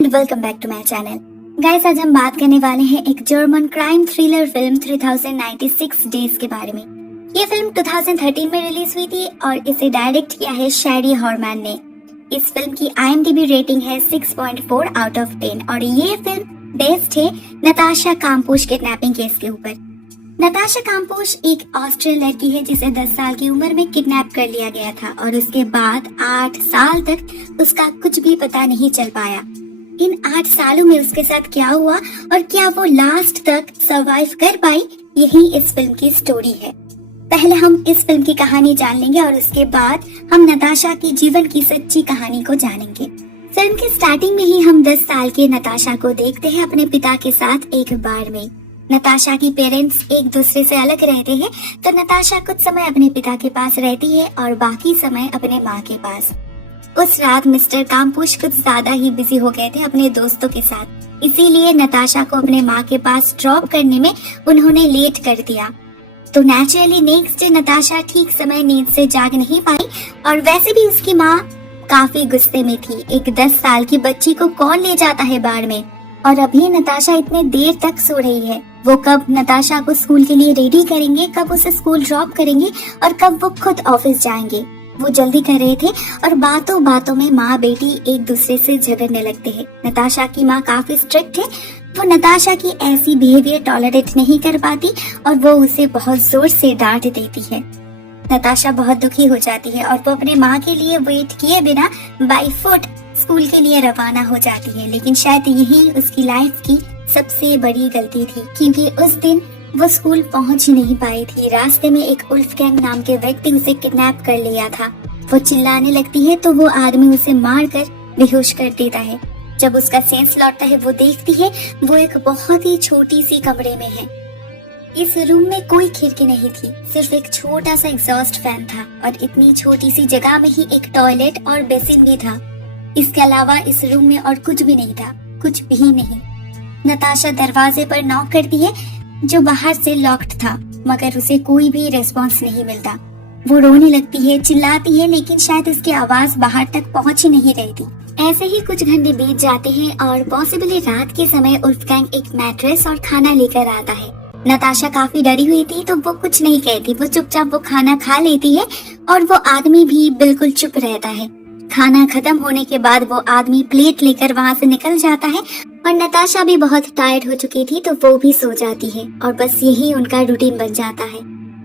Welcome back to my channel. Guys, आज हम बात करने वाले हैं एक German crime thriller film 3096 days के बारे में। ये फिल्म 2013 में रिलीज हुई थी और इसे डायरेक्ट किया है शैरी हॉर्मैन ने। इस फिल्म की IMDb रेटिंग है 6.4 आउट ऑफ 10 और ये फिल्म बेस्ड है नताशा काम्पुश किडनैपिंग केस के ऊपर। नताशा काम्पुश एक ऑस्ट्रियन लड़की है जिसे 10 साल की उम्र में किडनैप कर लिया गया था और उसके बाद 8 साल तक उसका कुछ भी पता नहीं चल पाया। इन 8 सालों में उसके साथ क्या हुआ और क्या वो लास्ट तक सरवाइव कर पाई, यही इस फिल्म की स्टोरी है। पहले हम इस फिल्म की कहानी जान लेंगे और उसके बाद हम नताशा की जीवन की सच्ची कहानी को जानेंगे। फिल्म के स्टार्टिंग में ही हम 10 साल के नताशा को देखते हैं अपने पिता के साथ एक बार में। नताशा की पेरेंट्स एक दूसरे से अलग रहते हैं, तो नताशा कुछ समय अपने पिता के पास रहती है और बाकी समय अपने माँ के पास। उस रात मिस्टर काम्पुश कुछ ज्यादा ही बिजी हो गए थे अपने दोस्तों के साथ, इसीलिए नताशा को अपने माँ के पास ड्रॉप करने में उन्होंने लेट कर दिया। तो नेचुरली नेक्स्ट डे नताशा ठीक समय नींद से जाग नहीं पाई और वैसे भी उसकी माँ काफी गुस्से में थी। एक 10 साल की बच्ची को कौन ले जाता है बाढ़ में, और अभी नताशा इतने देर तक सो रही है। वो कब नताशा को स्कूल के लिए रेडी करेंगे, कब उसे स्कूल ड्रॉप करेंगे और कब वो खुद ऑफिस जाएंगे। वो जल्दी कर रहे थे और बातों बातों में माँ बेटी एक दूसरे से झगड़ने लगते हैं। नताशा की माँ काफी स्ट्रिक्ट है, वो नताशा की ऐसी बिहेवियर टॉलरेट नहीं कर पाती और वो उसे बहुत जोर से डांट देती है। नताशा बहुत दुखी हो जाती है और वो अपने माँ के लिए वेट किए बिना बाई फुट स्कूल के लिए रवाना हो जाती है। लेकिन शायद यही उसकी लाइफ की सबसे बड़ी गलती थी, क्योंकि उस दिन वो स्कूल पहुंच नहीं पाई थी। रास्ते में एक वुल्फगैंग नाम के व्यक्ति उसे किडनैप कर लिया था। वो चिल्लाने लगती है तो वो आदमी उसे मारकर बेहोश कर देता है। जब उसका सेंस लौटता है वो देखती है वो एक बहुत ही छोटी सी कमरे में है। इस रूम में कोई खिड़की नहीं थी, सिर्फ एक छोटा सा एग्जॉस्ट फैन था और इतनी छोटी सी जगह में ही एक टॉयलेट और बेसिन भी था। इसके अलावा इस रूम में और कुछ भी नहीं था, कुछ भी नहीं। नताशा दरवाजे पर नॉक करती है जो बाहर से लॉक्ड था, मगर उसे कोई भी रिस्पॉन्स नहीं मिलता। वो रोने लगती है, चिल्लाती है, लेकिन शायद उसकी आवाज बाहर तक पहुंच ही नहीं रही थी। ऐसे ही कुछ घंटे बीत जाते हैं और पॉसिबली रात के समय वुल्फगैंग एक मैट्रेस और खाना लेकर आता है। नताशा काफी डरी हुई थी तो वो कुछ नहीं कहती, वो चुपचाप वो खाना खा लेती है और वो आदमी भी बिल्कुल चुप रहता है। खाना खत्म होने के बाद वो आदमी प्लेट लेकर वहाँ से निकल जाता है और नताशा भी बहुत टायर्ड हो चुकी थी तो वो भी सो जाती है और बस यही उनका रूटीन बन जाता है।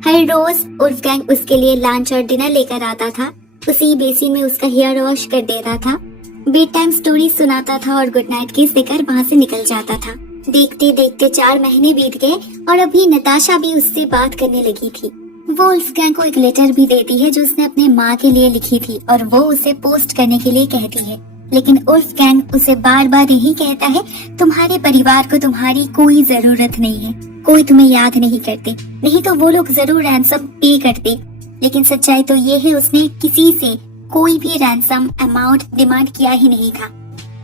हर रोज वुल्फगैंग उसके लिए लंच और डिनर लेकर आता था, उसी बेसिन में उसका हेयर वॉश कर देता था, बेड टाइम स्टोरी सुनाता था और गुड नाइट किस देकर वहाँ से निकल जाता था। देखते देखते 4 महीने बीत गए और अभी नताशा भी उससे बात करने लगी थी। वो वुल्फगैंग को एक लेटर भी देती है जो उसने अपने माँ के लिए लिखी थी और वो उसे पोस्ट करने के लिए कहती है। लेकिन वुल्फगैंग उसे बार बार यही कहता है, तुम्हारे परिवार को तुम्हारी कोई जरूरत नहीं है, कोई तुम्हें याद नहीं करते, नहीं तो वो लोग जरूर रैंसम पे करते। लेकिन सच्चाई तो ये है, उसने किसी से कोई भी रैंसम अमाउंट डिमांड किया ही नहीं था।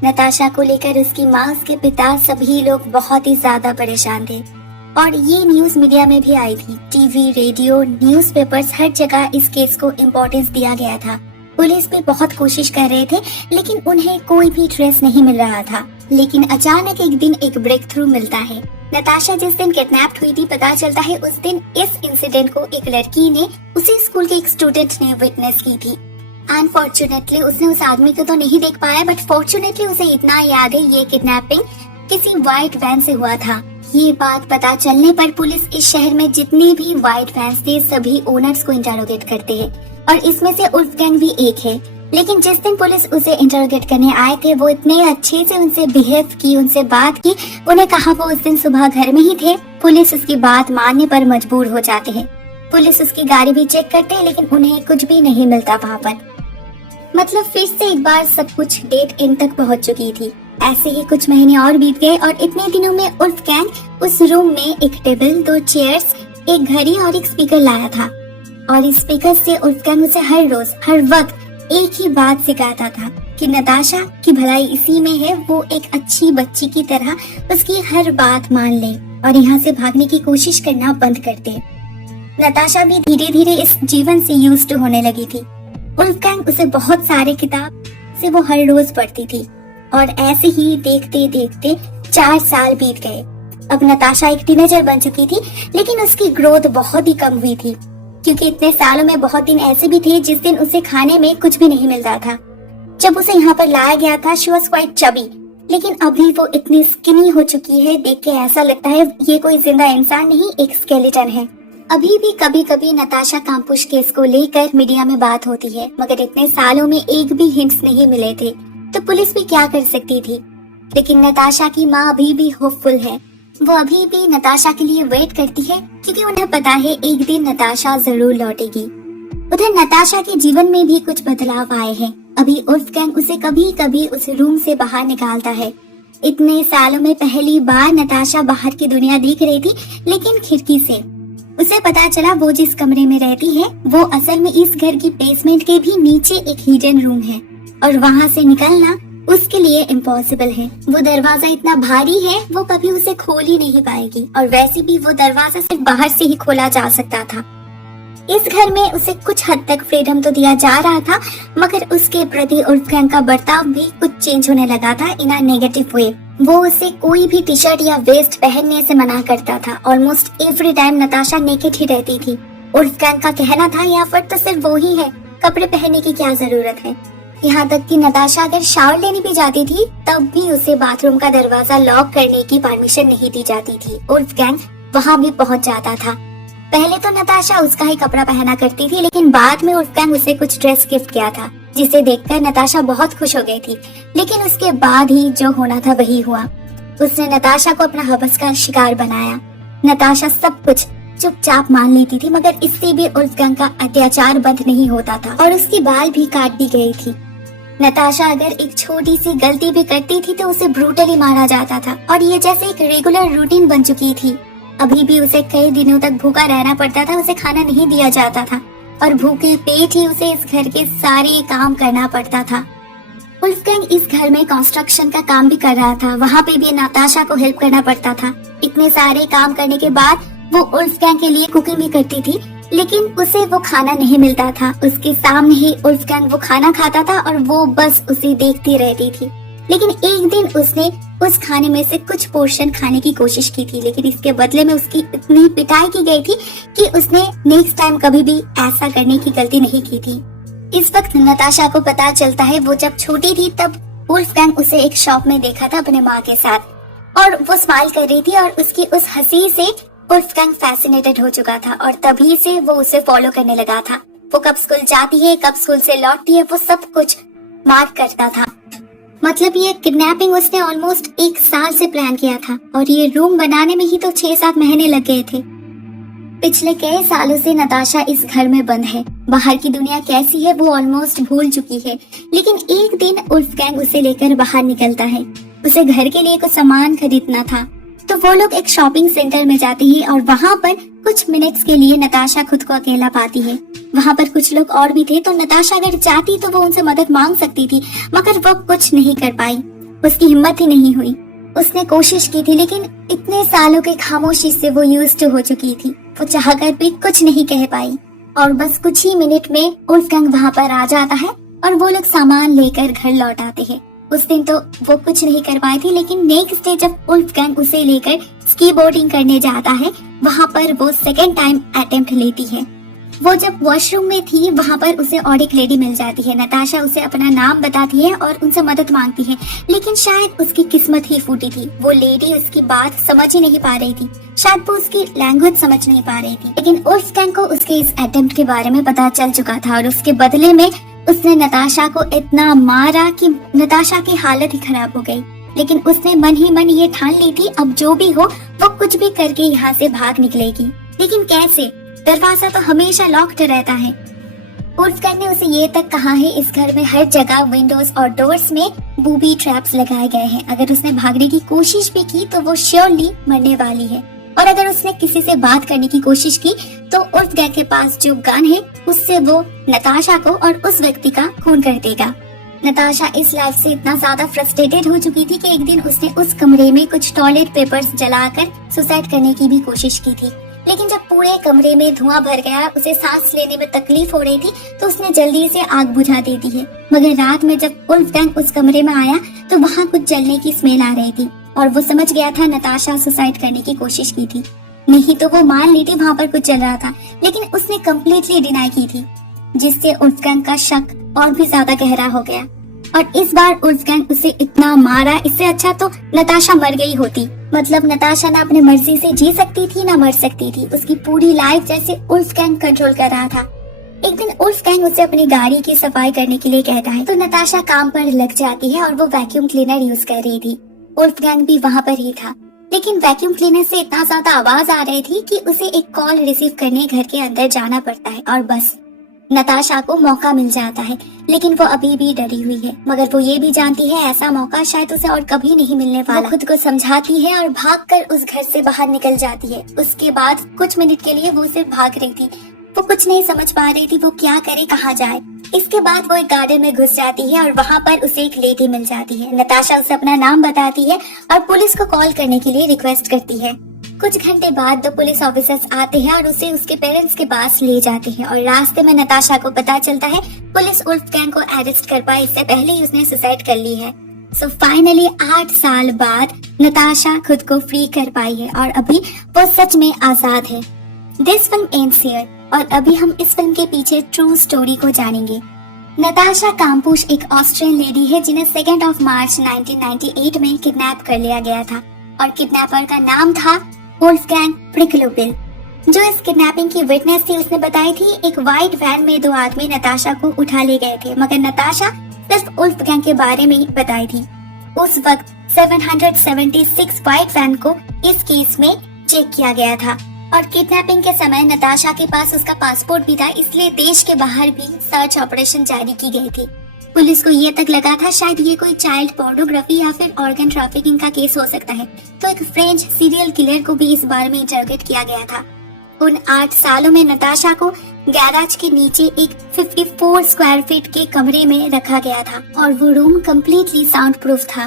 नताशा को लेकर उसकी माँ, उसके पिता, सभी लोग बहुत ही ज्यादा परेशान थे और ये न्यूज मीडिया में भी आई थी। टीवी, रेडियो, न्यूज़पेपर्स, हर जगह इस केस को इम्पोर्टेंस दिया गया था। पुलिस भी बहुत कोशिश कर रहे थे लेकिन उन्हें कोई भी ट्रेस नहीं मिल रहा था। लेकिन अचानक एक दिन एक ब्रेक थ्रू मिलता है। नताशा जिस दिन किडनैप्ड हुई थी, पता चलता है उस दिन इस इंसिडेंट को एक लड़की ने, उसी स्कूल के एक स्टूडेंट ने विटनेस की थी। अनफॉर्चुनेटली उसने उस आदमी को तो नहीं देख पाया, बट फॉर्चुनेटली उसे इतना याद है ये किडनैपिंग किसी व्हाइट वैन से हुआ था। ये बात पता चलने पर पुलिस इस शहर में जितने भी व्हाइट वैन्स थे सभी ओनर्स को इंटरोगेट करते हैं और इसमें से वुल्फगैंग भी एक है। लेकिन जिस दिन पुलिस उसे इंटरोगेट करने आए थे वो इतने अच्छे से उनसे बिहेव की, उनसे बात की, उन्हें कहा वो उस दिन सुबह घर में ही थे। पुलिस उसकी बात मानने पर मजबूर हो जाते हैं। पुलिस उसकी गाड़ी भी चेक करते हैं लेकिन उन्हें कुछ भी नहीं मिलता वहाँ पर। मतलब फिर से एक बार सब कुछ डेड एंड तक पहुँच चुकी थी। ऐसे ही कुछ महीने और बीत गए और इतने दिनों में वुल्फगैंग उस रूम में एक टेबल, 2 चेयर्स, एक घड़ी और एक स्पीकर लाया था और इस स्पीकर से वुल्फगैंग उसे हर रोज हर वक्त एक ही बात सिखाता था कि नताशा की भलाई इसी में है, वो एक अच्छी बच्ची की तरह उसकी हर बात मान ले और यहाँ से भागने की कोशिश करना बंद कर दे। नताशा भी धीरे धीरे इस जीवन से यूज्ड होने लगी थी। वुल्फगैंग उसे बहुत सारे किताब से वो हर रोज पढ़ती थी और ऐसे ही देखते देखते 4 साल बीत गए। अब नताशा एक टीनेजर बन चुकी थी, लेकिन उसकी ग्रोथ बहुत ही कम हुई थी, क्योंकि इतने सालों में बहुत दिन ऐसे भी थे जिस दिन उसे खाने में कुछ भी नहीं मिलता था। जब उसे यहाँ पर लाया गया था, शी वॉज क्वाइट चबी, लेकिन अभी वो इतनी स्किनी हो चुकी है, देख के ऐसा लगता है ये कोई जिंदा इंसान नहीं, एक स्केलेटन है। अभी भी कभी कभी नताशा काम्पुश केस को लेकर मीडिया में बात होती है, मगर इतने सालों में एक भी हिंट्स नहीं मिले थे, तो पुलिस भी क्या कर सकती थी। लेकिन नताशा की माँ अभी भी होपफुल है, वो अभी भी नताशा के लिए वेट करती है, क्योंकि उन्हें पता है एक दिन नताशा जरूर लौटेगी। उधर नताशा के जीवन में भी कुछ बदलाव आए हैं। अभी वुल्फगैंग उसे कभी कभी उस रूम से बाहर निकालता है। इतने सालों में पहली बार नताशा बाहर की दुनिया देख रही थी, लेकिन खिड़की से। उसे पता चला वो जिस कमरे में रहती है वो असल में इस घर की बेसमेंट के भी नीचे एक हिडन रूम है, और वहाँ से निकलना उसके लिए इम्पॉसिबल है। वो दरवाजा इतना भारी है, वो कभी उसे खोल ही नहीं पाएगी, और वैसे भी वो दरवाजा सिर्फ बाहर से ही खोला जा सकता था। इस घर में उसे कुछ हद तक फ्रीडम तो दिया जा रहा था, मगर उसके प्रति वुल्फगैंग का बर्ताव भी कुछ चेंज होने लगा था इन अ नेगेटिव वे। वो उसे कोई भी टी शर्ट या वेस्ट पहनने से मना करता था। Almost every time Natasha naked ही रहती थी। वुल्फगैंग का कहना था या फिर तो सिर्फ वो ही है, कपड़े पहनने की क्या जरूरत है। यहाँ तक कि नताशा अगर शावर लेने भी जाती थी तब भी उसे बाथरूम का दरवाजा लॉक करने की परमिशन नहीं दी जाती थी। वुल्फगैंग वहाँ भी पहुँच जाता था। पहले तो नताशा उसका ही कपड़ा पहना करती थी, लेकिन बाद में वुल्फगैंग उसे कुछ ड्रेस गिफ्ट किया था, जिसे देखकर नताशा बहुत खुश हो गई थी। लेकिन उसके बाद ही जो होना था वही हुआ। उसने नताशा को अपना हवस का शिकार बनाया। नताशा सब कुछ चुपचाप मान लेती थी, मगर इससे भी वुल्फगैंग का अत्याचार बंद नहीं होता था, और उसकी बाल भी काट दी गई थी। नताशा अगर एक छोटी सी गलती भी करती थी तो उसे ब्रूटली मारा जाता था, और ये जैसे एक रेगुलर रूटीन बन चुकी थी। अभी भी उसे कई दिनों तक भूखा रहना पड़ता था, उसे खाना नहीं दिया जाता था, और भूखे पेट ही उसे इस घर के सारे काम करना पड़ता था। वुल्फगैंग इस घर में कंस्ट्रक्शन का काम भी कर रहा था, वहाँ पे भी नताशा को हेल्प करना पड़ता था। इतने सारे काम करने के बाद वो वुल्फगैंग के लिए कुकिंग भी करती थी, लेकिन उसे वो खाना नहीं मिलता था। उसके सामने ही वुल्फगैंग वो खाना खाता था और वो बस उसे देखती रहती थी। लेकिन एक दिन उसने उस खाने में से कुछ पोर्शन खाने की कोशिश की थी, लेकिन इसके बदले में उसकी इतनी पिटाई की गई थी कि उसने नेक्स्ट टाइम कभी भी ऐसा करने की गलती नहीं की थी। इस वक्त नताशा को पता चलता है वो जब छोटी थी तब वुल्फगैंग उसे एक शॉप में देखा था अपने माँ के साथ, और वो स्माइल कर रही थी, और उसकी उस हंसी से वुल्फगैंग फैसिनेटेड हो चुका था, और तभी से वो उसे फॉलो करने लगा था। वो कब स्कूल जाती है, कब स्कूल से लौटती है, वो सब कुछ मार्क करता था। मतलब ये किडनैपिंग उसने ऑलमोस्ट 1 साल से प्लान किया था, और ये रूम बनाने में ही तो 6-7 महीने लग गए थे। पिछले कई सालों से नताशा इस घर में बंद है। बाहर की दुनिया कैसी है वो ऑलमोस्ट भूल चुकी है, लेकिन एक दिन वुल्फगैंग उसे लेकर बाहर निकलता है। उसे घर के लिए कुछ सामान खरीदना था, तो वो लोग एक शॉपिंग सेंटर में जाते हैं, और वहाँ पर कुछ मिनट्स के लिए नताशा खुद को अकेला पाती है। वहाँ पर कुछ लोग और भी थे, तो नताशा अगर चाहती तो वो उनसे मदद मांग सकती थी, मगर वो कुछ नहीं कर पाई। उसकी हिम्मत ही नहीं हुई। उसने कोशिश की थी, लेकिन इतने सालों के खामोशी से वो यूज्ड हो चुकी थी। वो चाहकर भी कुछ नहीं कह पाई, और बस कुछ ही मिनट में वुल्फगैंग वहाँ पर आ जाता है, और वो लोग सामान लेकर घर लौट आते हैं। उस दिन तो वो कुछ नहीं कर पाई थी, लेकिन नेक्स्ट डे जब वुल्फगैंग उसे लेकर स्की बोर्डिंग करने जाता है, वहाँ पर वो सेकेंड टाइम अटेम्प्ट लेती है। वो जब वॉशरूम में थी वहाँ पर उसे और एक लेडी मिल जाती है। नताशा उसे अपना नाम बताती है और उनसे मदद मांगती है, लेकिन शायद उसकी किस्मत ही फूटी थी। वो लेडी उसकी बात समझ ही नहीं पा रही थी, शायद वो उसकी लैंग्वेज समझ नहीं पा रही थी। लेकिन वुल्फगैंग को उसके इस अटेम्प्ट के बारे में पता चल चुका था, और उसके बदले में उसने नताशा को इतना मारा कि नताशा की हालत ही खराब हो गई। लेकिन उसने मन ही मन ये ठान ली थी अब जो भी हो वो कुछ भी करके यहाँ से भाग निकलेगी। लेकिन कैसे? दरवाजा तो हमेशा लॉक्ड रहता है। वुल्फगैंग ने उसे ये तक कहा है इस घर में हर जगह विंडोज और डोर्स में बूबी ट्रैप्स लगाए गए हैं। अगर उसने भागने की कोशिश भी की तो वो श्योरली मरने वाली है, और अगर उसने किसी से बात करने की कोशिश की तो वुल्फगैंग के पास जो गन है उससे वो नताशा को और उस व्यक्ति का खून कर देगा। नताशा इस लाइफ से इतना ज्यादा फ्रस्ट्रेटेड हो चुकी थी कि एक दिन उसने उस कमरे में कुछ टॉयलेट पेपर्स जलाकर सुसाइड करने की भी कोशिश की थी, लेकिन जब पूरे कमरे में धुआं भर गया, उसे सांस लेने में तकलीफ हो रही थी, तो उसने जल्दी से आग बुझा दी थी। मगर रात में जब वुल्फगैंग उस कमरे में आया तो वहाँ कुछ जलने की स्मेल आ रही थी और वो समझ गया था नताशा सुसाइड करने की कोशिश की थी। नहीं तो वो मान ली थी वहाँ पर कुछ चल रहा था, लेकिन उसने कम्प्लीटली डिनाई की थी, जिससे वुल्फगैंग का शक और भी ज्यादा गहरा हो गया। और इस बार वुल्फगैंग उसे इतना मारा, इससे अच्छा तो नताशा मर गई होती। मतलब नताशा ना अपने मर्जी से जी सकती थी ना मर सकती थी। उसकी पूरी लाइफ जैसे वुल्फगैंग कंट्रोल कर रहा था। एक दिन वुल्फगैंग उसे अपनी गाड़ी की सफाई करने के लिए कहता है तो नताशा काम पर लग जाती है और वो वैक्यूम क्लीनर यूज कर रही थी। वुल्फगैंग भी वहाँ पर ही था, लेकिन वैक्यूम क्लीनर से इतना ज्यादा आवाज आ रही थी कि उसे एक कॉल रिसीव करने घर के अंदर जाना पड़ता है और बस नताशा को मौका मिल जाता है। लेकिन वो अभी भी डरी हुई है, मगर वो ये भी जानती है ऐसा मौका शायद उसे और कभी नहीं मिलने वाला। वो खुद को समझाती है और भागकर उस घर से बाहर निकल जाती है। उसके बाद कुछ मिनट के लिए वो सिर्फ भाग रही थी। वो कुछ नहीं समझ पा रही थी वो क्या करे, कहाँ जाए। इसके बाद वो एक गार्डन में घुस जाती है और वहाँ पर उसे एक लेडी मिल जाती है। नताशा उसे अपना नाम बताती है और पुलिस को कॉल करने के लिए रिक्वेस्ट करती है। कुछ घंटे बाद 2 पुलिस ऑफिसर्स आते हैं और उसे उसके पेरेंट्स के पास ले जाते हैं और रास्ते में नताशा को पता चलता है पुलिस वुल्फगैंग को अरेस्ट कर पाए इससे पहले ही उसने सुसाइड कर ली है। सो फाइनली 8 साल बाद नताशा खुद को फ्री कर पाई है और अभी वो सच में आजाद है। दिस फिल्म एंड्स हियर और अभी हम इस फिल्म के पीछे ट्रू स्टोरी को जानेंगे। नताशा काम्पुश एक ऑस्ट्रियन लेडी है जिन्हें 2 मार्च 1998 में किडनैप कर लिया गया था और किडनैपर का नाम था वुल्फगैंग प्रिकलोपिल। जो इस किडनैपिंग की विटनेस थी उसने बताई थी एक व्हाइट वैन में 2 आदमी नताशा को उठा ले गए थे, मगर नताशा सिर्फ वुल्फगैंग के बारे में ही बताई थी। उस वक्त 776 व्हाइट वैन को इस केस में चेक किया गया था और किडनैपिंग के समय नताशा के पास उसका पासपोर्ट भी था, इसलिए देश के बाहर भी सर्च ऑपरेशन जारी की गई थी। पुलिस को ये तक लगा था शायद ये कोई चाइल्ड पोर्नोग्राफी या फिर ऑर्गन ट्रैफिकिंग का केस हो सकता है, तो एक फ्रेंच सीरियल किलर को भी इस बारे में इंटरोगेट किया गया था। उन 8 सालों में नताशा को गैराज के नीचे एक 54 स्क्वायर फीट के कमरे में रखा गया था और वो रूम कम्प्लीटली साउंड प्रूफ था।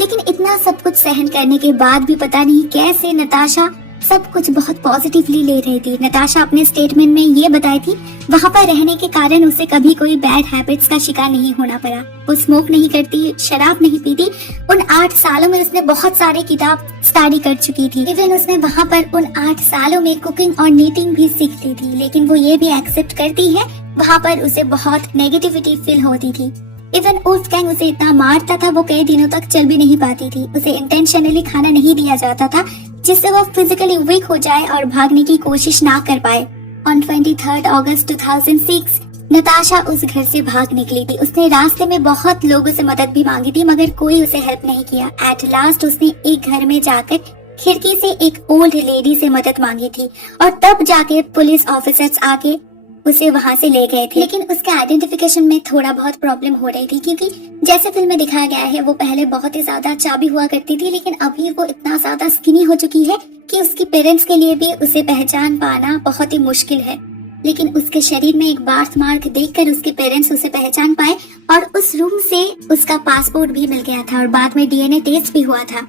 लेकिन इतना सब कुछ सहन करने के बाद भी पता नहीं कैसे नताशा सब कुछ बहुत पॉजिटिवली ले रही थी। नताशा अपने स्टेटमेंट में ये बताई थी वहाँ पर रहने के कारण उसे कभी कोई बैड हैबिट्स का शिकार नहीं होना पड़ा। वो स्मोक नहीं करती, शराब नहीं पीती। उन 8 सालों में उसने बहुत सारे किताब स्टडी कर चुकी थी। इवन उसने वहाँ पर उन 8 सालों में कुकिंग और नीटिंग भी सीख ली थी। लेकिन वो ये भी एक्सेप्ट करती है वहाँ पर उसे बहुत नेगेटिविटी फील होती थी। इवन वुल्फगैंग उसे इतना मारता था वो कई दिनों तक चल भी नहीं पाती थी। उसे इंटेंशनली खाना नहीं दिया जाता था जिससे वो फिजिकली वीक हो जाए और भागने की कोशिश ना कर पाए। ऑन 23 अगस्त 2006 नताशा उस घर से भाग निकली थी। उसने रास्ते में बहुत लोगों से मदद भी मांगी थी मगर कोई उसे हेल्प नहीं किया। एट लास्ट उसने एक घर में जाकर खिड़की से एक ओल्ड लेडी से मदद मांगी थी और तब जाके पुलिस ऑफिसर्स आके उसे वहाँ से ले गए थे। लेकिन उसके आइडेंटिफिकेशन में थोड़ा बहुत प्रॉब्लम हो रही थी क्योंकि जैसे फिल्म में दिखाया गया है वो पहले बहुत ही ज्यादा चाबी हुआ करती थी, लेकिन अभी वो इतना ज्यादा स्किनी हो चुकी है कि उसकी पेरेंट्स के लिए भी उसे पहचान पाना बहुत ही मुश्किल है। लेकिन उसके शरीर में एक बार्थ मार्क देखकर उसके पेरेंट्स उसे पहचान पाए और उस रूम से उसका पासपोर्ट भी मिल गया था और बाद में डीएनए टेस्ट भी हुआ था।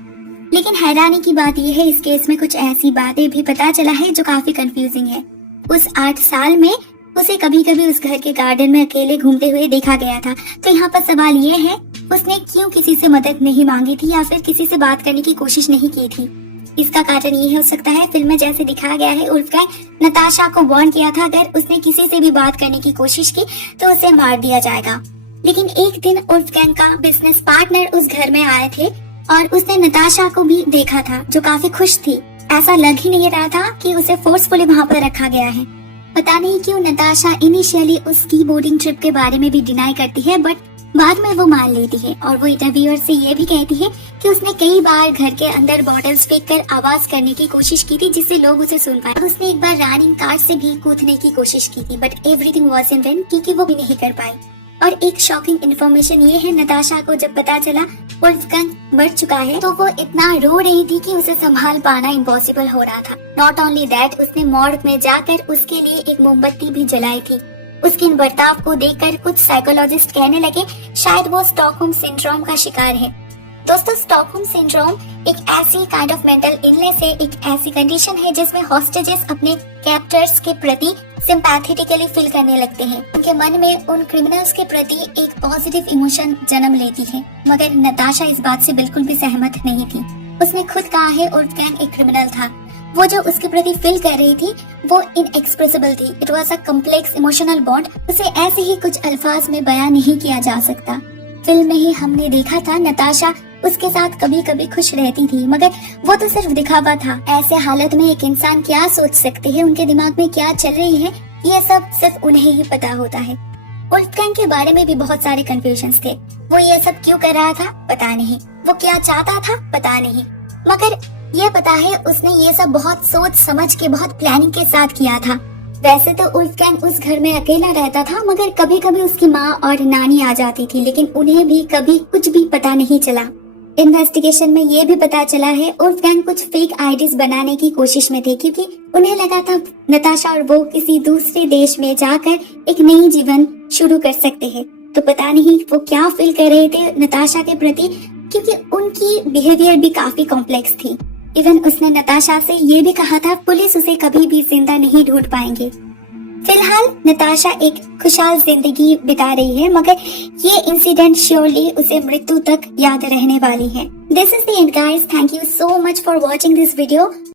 लेकिन हैरानी की बात यह है इस केस में कुछ ऐसी बातें भी पता चला है जो काफी कंफ्यूजिंग है। उस 8 साल में उसे कभी कभी उस घर के गार्डन में अकेले घूमते हुए देखा गया था। तो यहाँ पर सवाल ये है उसने क्यों किसी से मदद नहीं मांगी थी या फिर किसी से बात करने की कोशिश नहीं की थी। इसका कारण ये हो सकता है फिल्म में जैसे दिखाया गया है वुल्फगैंग नताशा को वार्न किया था अगर उसने किसी से भी बात करने की कोशिश की तो उसे मार दिया जाएगा। लेकिन एक दिन वुल्फगैंग का बिजनेस पार्टनर उस घर में आए थे और उसने नताशा को भी देखा था जो काफी खुश थी। ऐसा लग ही नहीं रहा था कि उसे फोर्सफुली वहाँ पर रखा गया है। पता नहीं क्यों नताशा इनिशियली उस स्की बोर्डिंग ट्रिप के बारे में भी डिनाई करती है बट बाद में वो मान लेती है और वो इंटरव्यूअर से ये भी कहती है कि उसने कई बार घर के अंदर बॉटल्स फेंक कर आवाज करने की कोशिश की थी जिससे लोग उसे सुन पाए। उसने एक बार रनिंग कार से भी कूदने की कोशिश की थी but everything was in vain क्योंकि वो भी नहीं कर पाई। और एक शॉकिंग इन्फॉर्मेशन ये है नताशा को जब पता चला वुल्फगैंग मर चुका है तो वो इतना रो रही थी कि उसे संभाल पाना इम्पॉसिबल हो रहा था। नॉट ओनली दैट उसने मॉर्ग में जाकर उसके लिए एक मोमबत्ती भी जलाई थी। उसके इन बर्ताव को देखकर कुछ साइकोलॉजिस्ट कहने लगे शायद वो स्टॉकहोम सिंड्रोम का शिकार है। दोस्तों, स्टॉकहोम सिंड्रोम एक ऐसी काइंड ऑफ मेंटल इलनेस है, एक ऐसी कंडीशन है जिसमें हॉस्टेजेस अपने कैप्टर्स के प्रति सिंपैथेटिकली फील करने लगते हैं। उनके मन में उन क्रिमिनल्स के प्रति एक पॉजिटिव इमोशन जन्म लेती है। मगर नताशा इस बात से बिल्कुल भी सहमत नहीं थी। उसने खुद कहा है उल्फगैंग एक क्रिमिनल था। वो जो उसके प्रति फील कर रही थी वो इनएक्सप्रेसिबल थी। It was a complex emotional bond. उसे ऐसे ही कुछ अल्फाज में बयां नहीं किया जा सकता। फिल्म में ही हमने देखा था नताशा उसके साथ कभी कभी खुश रहती थी, मगर वो तो सिर्फ दिखावा था। ऐसे हालत में एक इंसान क्या सोच सकते हैं, उनके दिमाग में क्या चल रही है, ये सब सिर्फ उन्हें ही पता होता है। उल्फगैंग के बारे में भी बहुत सारे कंफ्यूजन्स थे। वो ये सब क्यों कर रहा था पता नहीं, वो क्या चाहता था पता नहीं, मगर ये पता है उसने ये सब बहुत सोच समझ के, बहुत प्लानिंग के साथ किया था। वैसे तो उल्फगैंग उस घर में अकेला रहता था, मगर कभी कभी उसकी माँ और नानी आ जाती थी, लेकिन उन्हें भी कभी कुछ भी पता नहीं चला। इन्वेस्टिगेशन में ये भी पता चला है उल्फगैंग कुछ फेक आईडीज बनाने की कोशिश में थे, क्योंकि उन्हें लगा था नताशा और वो किसी दूसरे देश में जाकर एक नई जीवन शुरू कर सकते हैं। तो पता नहीं वो क्या फील कर रहे थे नताशा के प्रति, क्योंकि उनकी बिहेवियर भी काफी कॉम्प्लेक्स थी। इवन उसने नताशा से ये भी कहा था पुलिस उसे कभी भी जिंदा नहीं ढूंढ पाएंगे। फिलहाल नताशा एक खुशहाल जिंदगी बिता रही है, मगर ये इंसिडेंट श्योरली उसे मृत्यु तक याद रहने वाली है। This is the end guys, thank you so much for watching this video.